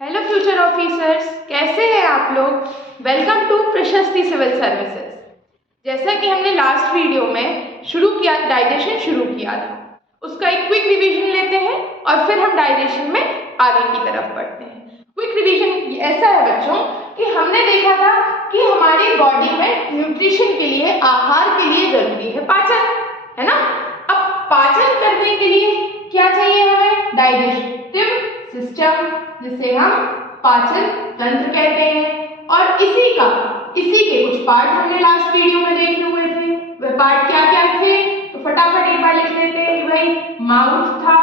Hello future officers, कैसे हैं आप लोग। वेलकम टू प्रशस्ति सिविल सर्विसेज। जैसा कि हमने लास्ट वीडियो में डाइजेशन शुरू किया था, उसका एक क्विक रिवीजन लेते हैं और फिर हम डाइजेशन में आगे की तरफ बढ़ते हैं। क्विक रिवीजन ऐसा है बच्चों कि हमने देखा था कि हमारी बॉडी में न्यूट्रिशन के लिए, आहार के लिए जरूरी है पाचन, है ना। अब पाचन करने के लिए क्या चाहिए हमें? डाइजेस्टिव सिस्टम, जिसे हम पाचन तंत्र कहते हैं। और इसी के कुछ पार्ट हमने लास्ट वीडियो में देखे हुए थे। वह पार्ट क्या क्या थे तो फटाफट एक बार लिख लेते हैं कि भाई माउथ था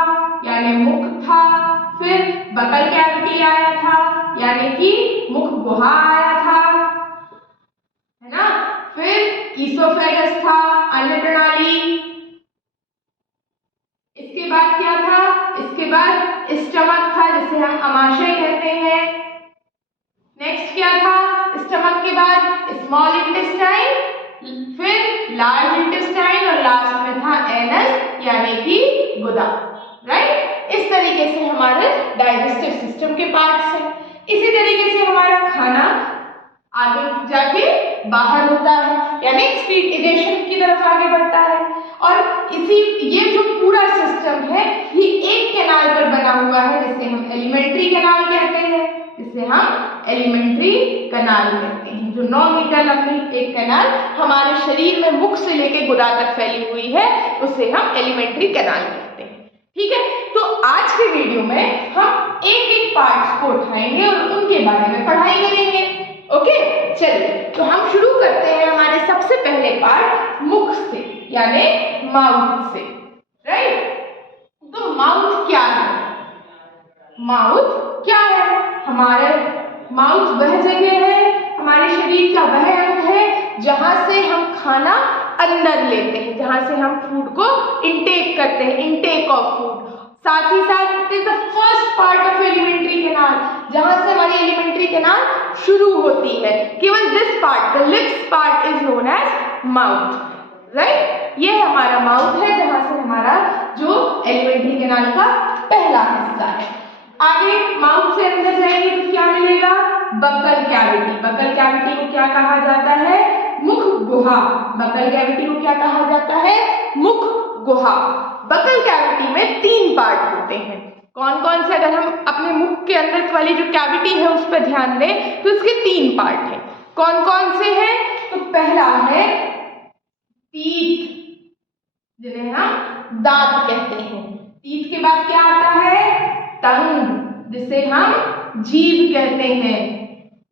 यानी मुख था, फिर बकल कैविटी आया था यानी कि मुख गुहा आया था, है ना। फिर ईसोफेगस था, अन्न प्रणाली। इसके बाद क्या था? इसके बाद स्टमक था, जिसे हम अमाशय कहते हैं। नेक्स्ट क्या था? स्टमक के बाद स्मॉल इंटेस्टाइन, फिर लार्ज इंटेस्टाइन और लास्ट में था एनस यानी कि गुदा, राइट। इस तरीके से हमारे डाइजेस्टिव सिस्टम के पार्ट्स हैं। इसी तरीके से हमारा खाना आगे जाके बाहर होता है यानी एक्सक्रीशन की तरफ आगे बढ़ता है। और ये जो पूरा सिस्टम है ये एक कैनाल पर बना हुआ है, जिसे हम एलिमेंट्री कैनाल कहते हैं, जो 9 मीटर लंबी एक कैनाल हमारे शरीर में मुख से लेकर गुदा तक फैली हुई है, उसे हम एलिमेंट्री कैनाल कहते हैं। ठीक है, तो आज के वीडियो में हम एक एक पार्ट्स को उठाएंगे और उनके बारे में पढ़ाई करेंगे। ओके, चलिए तो हम शुरू करते हैं हमारे सबसे पहले पार्ट मुख से यानी माउथ से, राइट। तो माउथ क्या है? माउथ क्या है? हमारे माउथ वह जगह है, हमारे शरीर का वह अंग है जहां से हम खाना अंदर लेते हैं, जहां से हम फूड को इंटेक करते हैं, इंटेक ऑफ फूड। साथ ही साथ it is the first part of alimentary canal, जहां से हमारी एलिमेंट्री कैनाल शुरू होती है। केवल this part, the lips part is known as mouth, right. ये हमारा माउथ है जहां से हमारा जो एलिमेंट्री कैनाल का पहला हिस्सा है। आगे माउथ से अंदर जाएंगे तो क्या मिलेगा? Buccal cavity. बकल कैविटी को क्या कहा जाता है? मुख गुहा। बकल कैविटी को क्या कहा जाता है? मुख गुहा। बकल कैविटी में 3 पार्ट होते हैं। कौन कौन से? अगर हम अपने मुख के अंदर वाली जो कैविटी है उस पर ध्यान दें तो इसके 3 पार्ट हैं। कौन कौन से हैं? तो पहला है टीथ, जिन्हें हम दांत कहते हैं। टीथ के बाद क्या आता है? टंग, जिसे हम जीभ कहते हैं।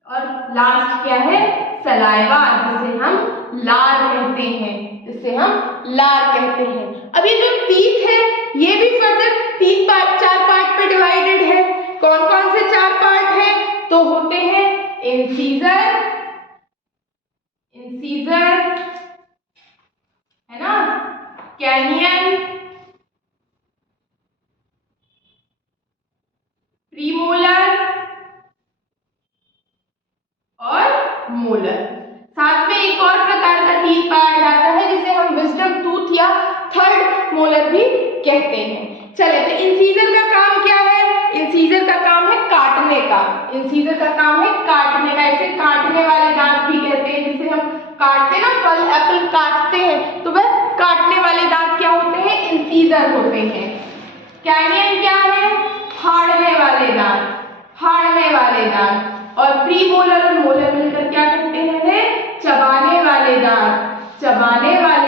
और लास्ट क्या है? सलाइवा, जिसे हम लार कहते हैं, अब ये जो टीथ है ये भी फर्दर 4 पार्ट पे डिवाइडेड है। कौन कौन से 4 पार्ट हैं? तो होते हैं इंसीजर, है ना, कैनियन, प्रीमोलर और मोलर। साथ में एक और प्रकार का टीथ पाया जाता है जिसे हम विजडम टूथ या थर्ड मोलर भी कहते हैं। चलिए, तो इंसीजर का काम क्या है? इंसीजर का काम है काटने का। इसे काटने वाले दांत भी कहते हैं। जिसे हम काटते हैं ना, फल एप्पल काटते हैं, तो वह काटने वाले दांत क्या होते हैं? इंसीजर होते हैं। कैनियन क्या है? फाड़ने वाले दांत। और प्रीमोलर और मोलर मिलकर क्या करते हैं? चबाने वाले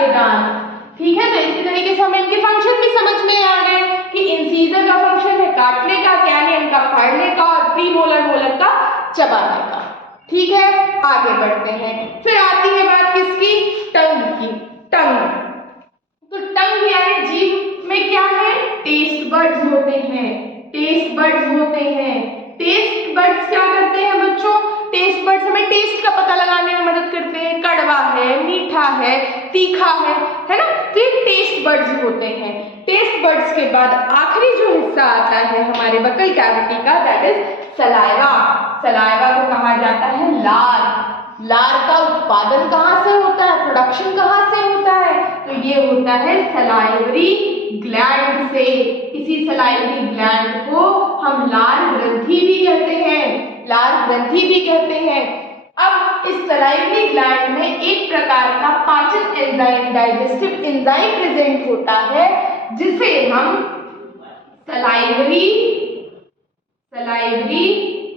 दांत। ठीक है, तो इसी तरीके से हमें इनके फंक्शन भी समझ में आ गए कि इंसीजर का फंक्शन है काटने का, कैनियन का फाड़ने का और मोलर का चबाने का। ठीक है, आगे बढ़ते हैं। फिर आती है बात किसकी? टंग की। तो टंग यानी जीभ में क्या है? टेस्ट बड्स होते हैं। टेस्ट बड्स क्या करते हैं बच्चों? टेस्ट बड्स हमें टेस्ट का पता लगाने में मदद करते हैं। कड़वा है, मीठा है, तीखा है ना। तो ये टेस्ट बड्स होते हैं। टेस्ट बड्स के बाद आखिरी जो हिस्सा आता है हमारे बकल कैविटी का, दैट इज सलाइवा। सलाइवा को कहा जाता है लार का उत्पादन कहाँ से होता है? प्रोडक्शन कहाँ से होता है? तो ये होता है सलाइवरी ग्लैंड से। इसी सलाइवरी ग्लैंड को हम लार ग्रंथि भी कहते हैं। लार ग्रंथि भी कहते हैं। अब इस सलाइवरी ग्लैंड में एक प्रकार का पाचन एंजाइम, डाइजेस्टिव एंजाइम प्रेजेंट होता है, जिसे हम सलाइवरी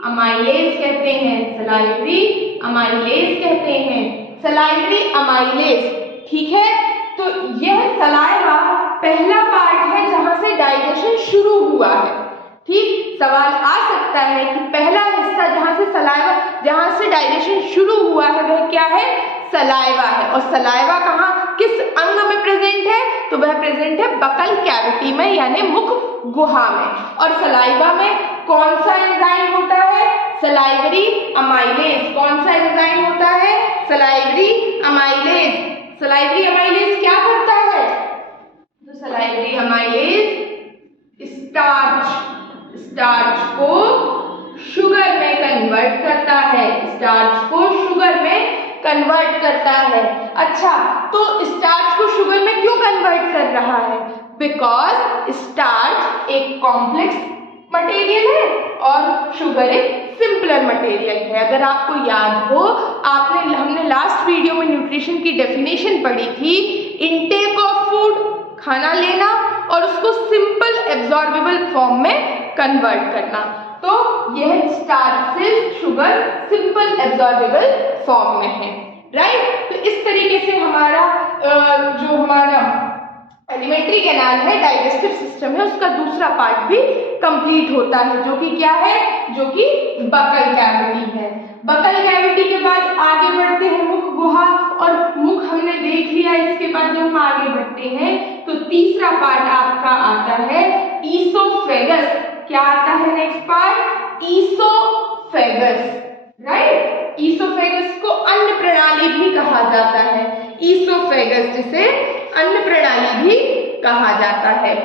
अमाइलेज कहते हैं। सलाइवरी अमाइलेज कहते हैं। सलाइवरी अमाइलेज, ठीक है। तो यह सलाइवा पहला पार्ट है जहां से डाइजेशन शुरू हुआ है। ठीक, सवाल आ सकता है कि पहला हिस्सा जहां से डाइजेशन शुरू हुआ है वह क्या है? सलाइवा है। और सलाइवा कहाँ, किस अंग में प्रेजेंट है? तो वह प्रेजेंट है बकल कैविटी में, यानी मुख गुहा में। और सलाइवा में कौन सा एंजाइम होता है? Salivary amylase. कौन सा एंजाइम होता है? Salivary amylase. सलाइवरी अमाइलेज क्या करता है? तो सलाइवरी अमाइलेज स्टार्च को शुगर में कन्वर्ट करता है। स्टार्च को शुगर में कन्वर्ट करता है। अच्छा, तो स्टार्च को शुगर में क्यों कन्वर्ट कर रहा है? बिकॉज स्टार्च एक कॉम्प्लेक्स मटेरियल है और शुगर एक सिंपलर मटेरियल है। अगर आपको याद हो, हमने लास्ट वीडियो में न्यूट्रिशन की डेफिनेशन पढ़ी थी, इनटेक ऑफ फूड, खाना लेना और उसको सिंपल एब्जॉर्बेबल फॉर्म में कन्वर्ट करना। तो यह स्टार्च से शुगर सिंपल एब्जॉर्बेबल फॉर्म में है, राइट। तो इस तरीके से हमारा जो हमारा एलिमेंट्री कैनाल है, डाइजेस्टिव सिस्टम है, उसका दूसरा पार्ट भी कंप्लीट होता है, जो कि क्या है? जो कि बकल कैविटी है। बकल कैविटी के बाद आगे बढ़ते हैं मुख गुहा, और मुख हमने देख लिया। इसके बाद जब हम आगे बढ़ते हैं तो तीसरा पार्ट आपका आता है ईसोफेगस। क्या आता है next part? Oesophagus, right. Oesophagus को अन्न प्रणाली भी कहा जाता है। ईसोफेगस जिसे अन्न प्रणाली भी कहा जाता है।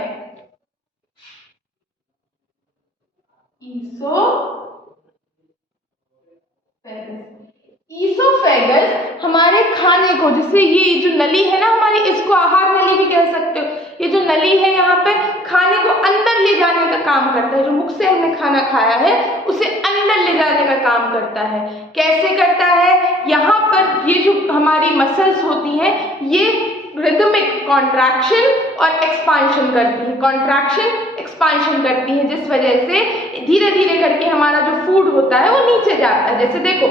ईसोफेगस हमारे खाने को, जैसे ये जो नली है ना हमारी, इसको आहार नली भी कह सकते हो। ये जो नली है यहाँ पे खाने को अंदर ले जाने का काम करता है। जो मुख से हमने खाना खाया है उसे अंदर ले जाने का काम करता है। कैसे करता है? यहाँ पर ये जो हमारी मसल्स होती हैं, ये रिदमिक कॉन्ट्रैक्शन और एक्सपांशन करती है। कॉन्ट्रैक्शन एक्सपांशन करती है, जिस वजह से धीरे धीरे करके हमारा जो फूड होता है वो नीचे जाता है। जैसे देखो,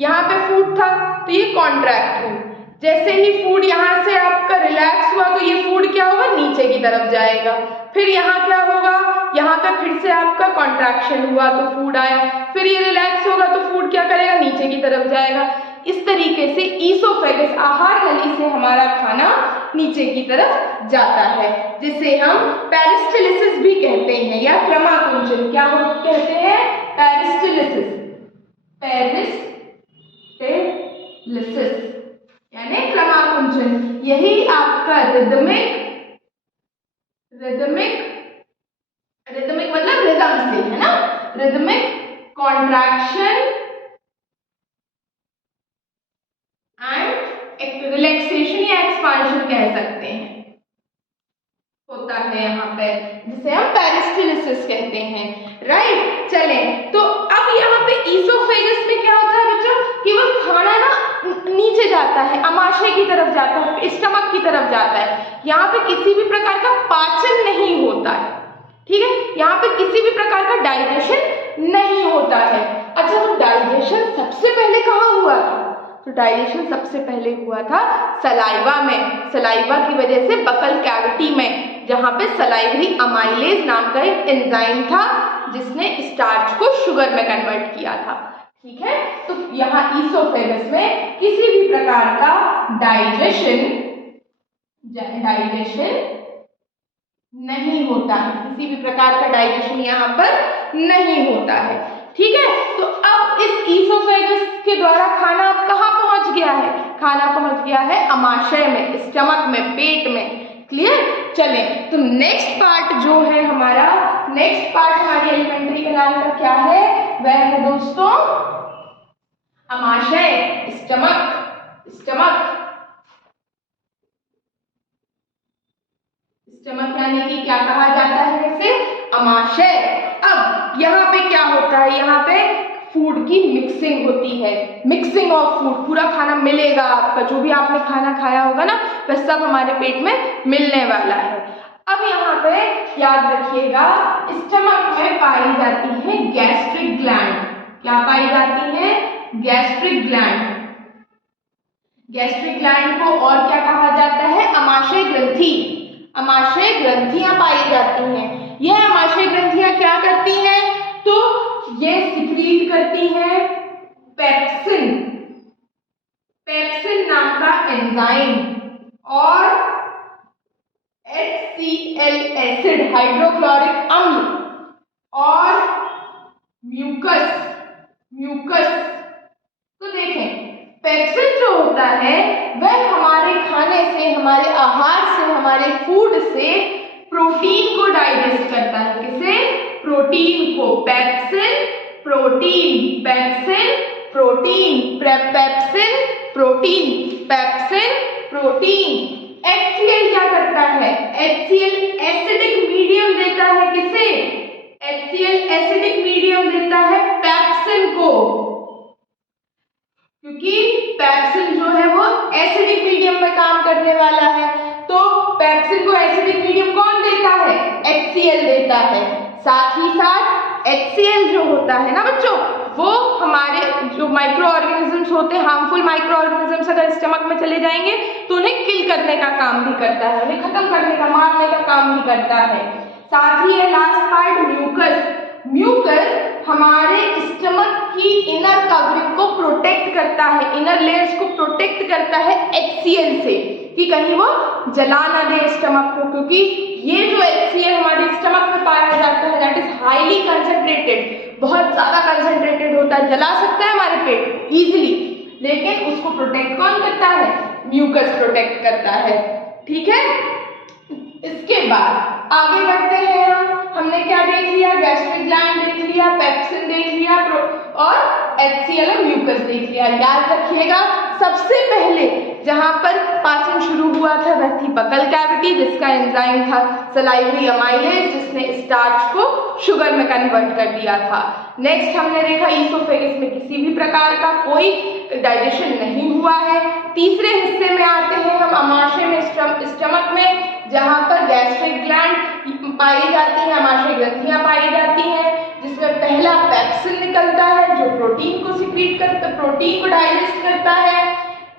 यहाँ पे फूड था तो ये कॉन्ट्रैक्ट हुई, जैसे ही फूड यहाँ से आपका रिलैक्स हुआ तो ये फूड क्या होगा? नीचे की तरफ जाएगा। फिर यहाँ क्या होगा? यहाँ पे फिर से आपका कॉन्ट्रैक्शन हुआ तो फूड आया, फिर ये रिलैक्स होगा तो फूड क्या करेगा? नीचे की तरफ जाएगा। इस तरीके से ईसोफेगस, आहार नली से हमारा खाना नीचे की तरफ जाता है, जिसे हम पेरिस्टालिसिस भी कहते हैं या क्रमाकुंचन। क्या कहते हैं? पेरिस्टालिसिस। यानी क्रमाकुंचन। यही आपका रिदमिक मतलब रिदम से, है ना। रिदमिक कॉन्ट्रैक्शन एंड रिलैक्सेशन या एक्सपांशन कह सकते हैं, होता है यहाँ पे, जिसे हम पेरिस्टालिसिस कहते हैं, राइट। चले, तो अब यहाँ पे ईसोफेगस में क्या होता है बच्चों? केवल खाना ना नीचे जाता है, अमाशय की तरफ जाता है, स्टमक की तरफ जाता है। यहाँ पे किसी भी प्रकार का पाचन नहीं होता है, ठीक है। यहाँ पे किसी भी प्रकार का डाइजेशन नहीं होता है। अच्छा, तो डाइजेशन सबसे पहले कहाँ हुआ था? तो डाइजेशन सबसे पहले हुआ था सलाइवा में। सलाइवा की वजह से बकल कैविटी में, जहाँ पे सलाइवरी अमाइलेज नाम का एक एंजाइम था जिसने स्टार्च को शुगर में कन्वर्ट किया था, ठीक है। तो यहाँ ईसोफेगस में किसी भी प्रकार का डाइजेशन नहीं होता है, किसी भी प्रकार का डाइजेशन यहाँ पर नहीं होता है, ठीक है। तो अब इस ईसोफेगस के द्वारा खाना अब कहाँ पहुंच गया है? खाना पहुंच गया है अमाशय में, स्टमक में, पेट में। क्लियर? चले, तो नेक्स्ट पार्ट जो है हमारा, नेक्स्ट पार्ट हमारी एलिमेंट्री कैनाल का क्या है? वह है दोस्तों अमाशय, स्टमक। स्टमक यानी कि क्या कहा जाता है इसे? अमाशय। अब यहाँ पे क्या होता है? यहाँ पे फूड की मिक्सिंग होती है, मिक्सिंग ऑफ फूड। पूरा खाना मिलेगा आपका, जो भी आपने खाना खाया होगा ना वह सब हमारे पेट में मिलने वाला है। अब यहाँ पे याद रखिएगा, स्टमक में पाई जाती है गैस्ट्रिक ग्लैंड। क्या पाई जाती है? Gastric gland. गैस्ट्रिक ग्लैंड को और क्या कहा जाता है? अमाशय ग्रंथि। अमाशय ग्रंथियां पाई जाती हैं। यह अमाशय ग्रंथियां क्या करती हैं? तो ये सिक्रीट करती हैं पेप्सिन, पेप्सिन नाम का एंजाइम, और HCl एसिड, हाइड्रोक्लोरिक अम्ल, और म्यूकस, म्यूकस। तो देखें, पेप्सिन जो होता है वह हमारे खाने से, हमारे आहार से, हमारे फूड से प्रोटीन को डाइजेस्ट करता है। किसे? प्रोटीन को। Pepsin protein, pepsin protein, pepsin protein, pepsin protein. HCl क्या करता है? HCl एसिडिक मीडियम देता है। किसे? HCl एसिडिक मीडियम देता है पेप्सिन को, क्योंकि पेप्सिन जो है वो एसिडिक मीडियम में काम करने वाला है। तो पेप्सिन को एसिडिक मीडियम कौन देता है? HCl देता है। साथ ही साथ HCl जो होता है ना बच्चों, वो हमारे जो माइक्रो ऑर्गेनिजम्स होते हैं, हार्मफुल माइक्रो ऑर्गेनिजम्स अगर स्टमक में चले जाएंगे तो उन्हें किल करने का काम भी करता है, उन्हें खत्म करने का, मारने का काम भी करता है। साथ ही है लास्ट पार्ट म्यूकस। म्यूकस हमारे स्टमक की इनर कवरिंग को प्रोटेक्ट करता है, इनर लेयर्स को प्रोटेक्ट करता है HCl से, कि कहीं वो जला ना दे स्टमक को, क्योंकि ये जो HCl हमारे स्टमक में पाया जाता है दैट इज हाईली कंसंट्रेटेड, बहुत ज्यादा कंसंट्रेटेड होता है, जला सकता है हमारे पेट को इजिली, लेकिन उसको प्रोटेक्ट कौन करता है? म्यूकस प्रोटेक्ट करता है। ठीक है, इसके बाद आगे बढ़ते हैं हमने क्या देख लिया? गैस्ट्रिक ग्लैंड देख लिया, पेप्सिन देख लिया, और HCl और म्यूकस देख लिया। याद रखिएगा, सबसे पहले जहां पर पाचन शुरू हुआ था वह थी बकल कैविटी, जिसका एंजाइम था सलाइवरी अमाइलेज, जिसने स्टार्च को शुगर में कन्वर्ट कर दिया था। नेक्स्ट हमने देखा ईसोफेगस में किसी भी प्रकार का कोई डाइजेशन नहीं हुआ है। तीसरे हिस्से में आते हैं हम अमाशय में, स्टमक में, जहां पर गैस्ट्रिक ग्लैंड पाई जाती है, अमाशय ग्रंथियां पाई जाती हैं, जिसमें पहला पेप्सिन निकलता है जो प्रोटीन को सिक्रीट करता, प्रोटीन को डाइजेस्ट करता है।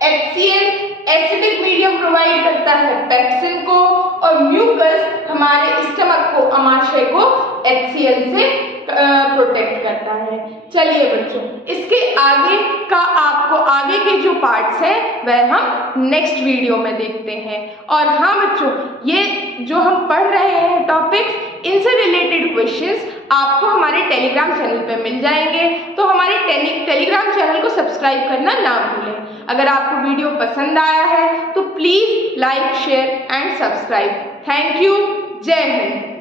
HCl एसिडिक मीडियम प्रोवाइड करता है पेप्सिन को, और म्यूकस हमारे स्टमक को, अमाशय को HCl से प्रोटेक्ट करता है। चलिए बच्चों, इसके आगे का आपको आगे के जो पार्ट्स हैं वह हम नेक्स्ट वीडियो में देखते हैं। और हाँ बच्चों, ये जो हम पढ़ रहे हैं टॉपिक्स, इनसे रिलेटेड क्वेश्चंस आपको हमारे टेलीग्राम चैनल पे मिल जाएंगे, तो हमारे टेलीग्राम चैनल को सब्सक्राइब करना ना भूलें। अगर आपको वीडियो पसंद आया है तो please like, share and subscribe. Thank you. जय हिंद।